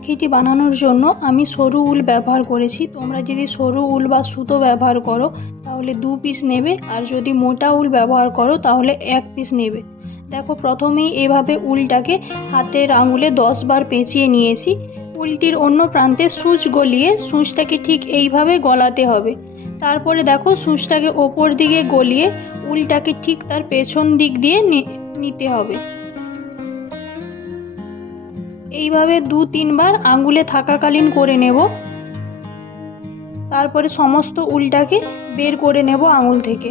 রাখিটি বানানোর জন্য আমি সরু উল ব্যবহার করেছি। তোমরা যদি সরু উল বা সুতো ব্যবহার করো তাহলে 2 পিস নেবে, আর যদি মোটা উল ব্যবহার করো তাহলে 1 পিস নেবে। দেখো, প্রথমেই এভাবে উলটাকে হাতের আঙুলে 10 বার পেঁচিয়ে নিয়েছি। উলটির অন্য প্রান্তে সূচ গলিয়ে সূচটাকে ঠিক এইভাবে গলাতে হবে। তারপরে দেখো, সূচটাকে ওপর দিকে গলিয়ে উলটাকে ঠিক তার পেছন দিক দিয়ে নিতে হবে। এইভাবে 2-3 বার আঙুলে থাকাকালীন করে নেব। তারপরে সমস্ত উলটাকে বের করে নেব আঙুল থেকে।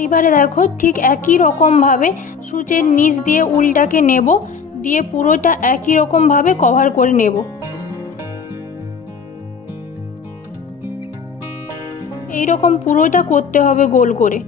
এইবারে দেখো, ঠিক একই রকমভাবে সূচের নিচ দিয়ে উলটাকে নেব, দিয়ে পুরোটা একই রকমভাবে কভার করে নেব। এইরকম পুরোটা করতে হবে গোল করে।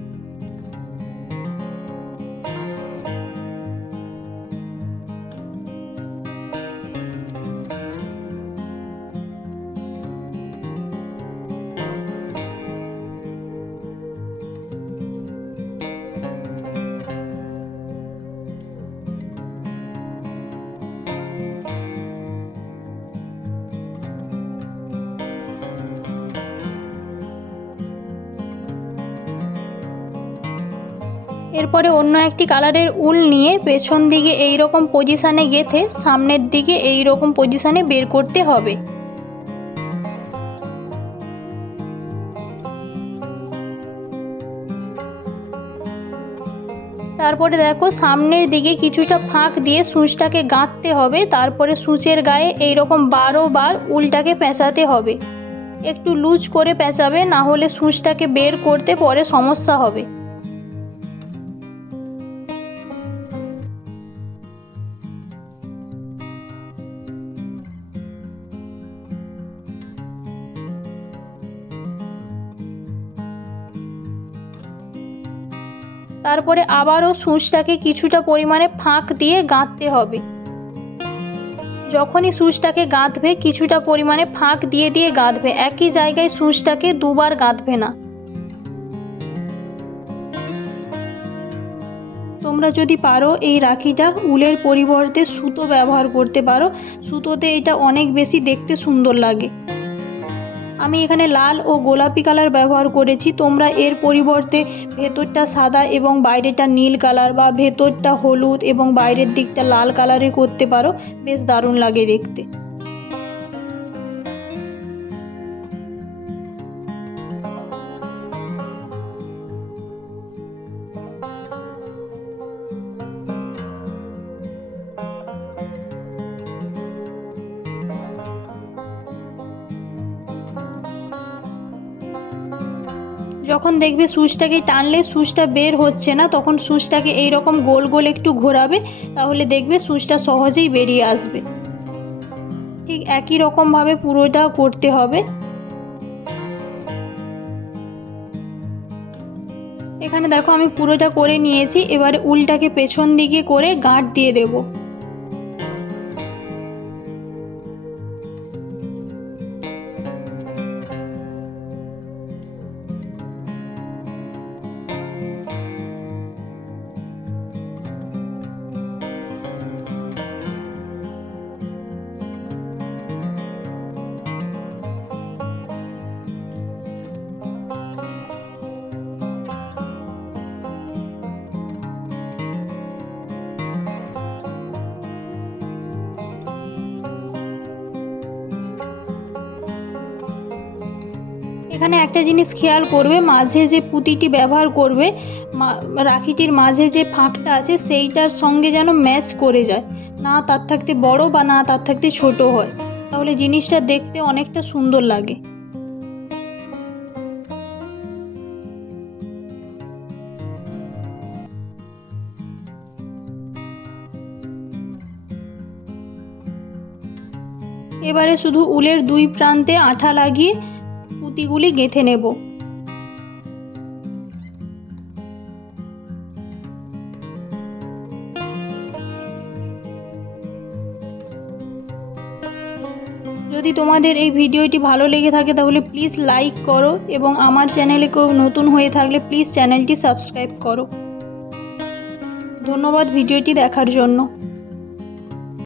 এরপরে অন্য একটি কালারের উল নিয়ে পেছন দিকে এই রকম পজিশানে গেঁথে সামনের দিকে এই রকম পজিশানে বের করতে হবে। তারপরে দেখো, সামনের দিকে কিছুটা ফাঁক দিয়ে সূচটাকে গাঁথতে হবে। তারপরে সূচের গায়ে এই রকম 12 বার উলটাকে পেঁচাতে হবে। একটু লুজ করে পেঁচাবে, না হলে সূচটাকে বের করতে পরে সমস্যা হবে। তারপরে আবারও সূচটাকে কিছুটা পরিমাণে ফাঁক দিয়ে গাঁথতে হবে। যখনই সূচটাকে গাঁথবে কিছুটা পরিমাণে ফাঁক দিয়ে দিয়ে গাঁথবে, একই জায়গায় সূচটাকে 2 বার গাঁথবে না। তোমরা যদি পারো এই রাখিটা উলের পরিবর্তে সুতো ব্যবহার করতে পারো। সুতোতে এটা অনেক বেশি দেখতে সুন্দর লাগে। আমি এখানে লাল ও গোলাপি কালার ব্যবহার করেছি। তোমরা এর পরিবর্তে ভেতরটা সাদা এবং বাইরেটা নীল কালার, বা ভেতরটা হলুদ এবং বাইরের দিকটা লাল কালারে করতে পারো, বেশ দারুণ লাগে দেখতে। যখন দেখবে সুচটাকে টানলে সুচটা বের হচ্ছে না, তখন সুচটাকে এই রকম গোল গোল একটু ঘোরাবে, তাহলে দেখবে সুচটা সহজেই বেরিয়ে আসবে। ঠিক একই রকমভাবে পুরোটা করতে হবে। এখানে দেখো, আমি পুরোটা করে নিয়েছি। এবারে উলটাকে পেছন দিকে করে গাঁট দিয়ে দেবো। এখানে একটা জিনিস খেয়াল করবে, মাঝে যে পুঁতিটি ব্যবহার করবে, রাখিটির মাঝে যে ফাঁকটা আছে সেইটার সঙ্গে যেন ম্যাচ করে যায়, না তার থাকতে বড় বা না তার থাকতে ছোট হয়, তাহলে জিনিসটা দেখতে অনেকটা সুন্দর লাগে। এবারে শুধু উলের 2 প্রান্তে আঠা লাগিয়ে পুঁতিগুলি গেঁথে নেব। যদি তোমাদের এই ভিডিওটি ভালো লেগে থাকে তাহলে প্লিজ লাইক করো এবং আমার চ্যানেলে কেউ নতুন হয়ে থাকলে প্লিজ চ্যানেলটি সাবস্ক্রাইব করো। ধন্যবাদ ভিডিওটি দেখার জন্য।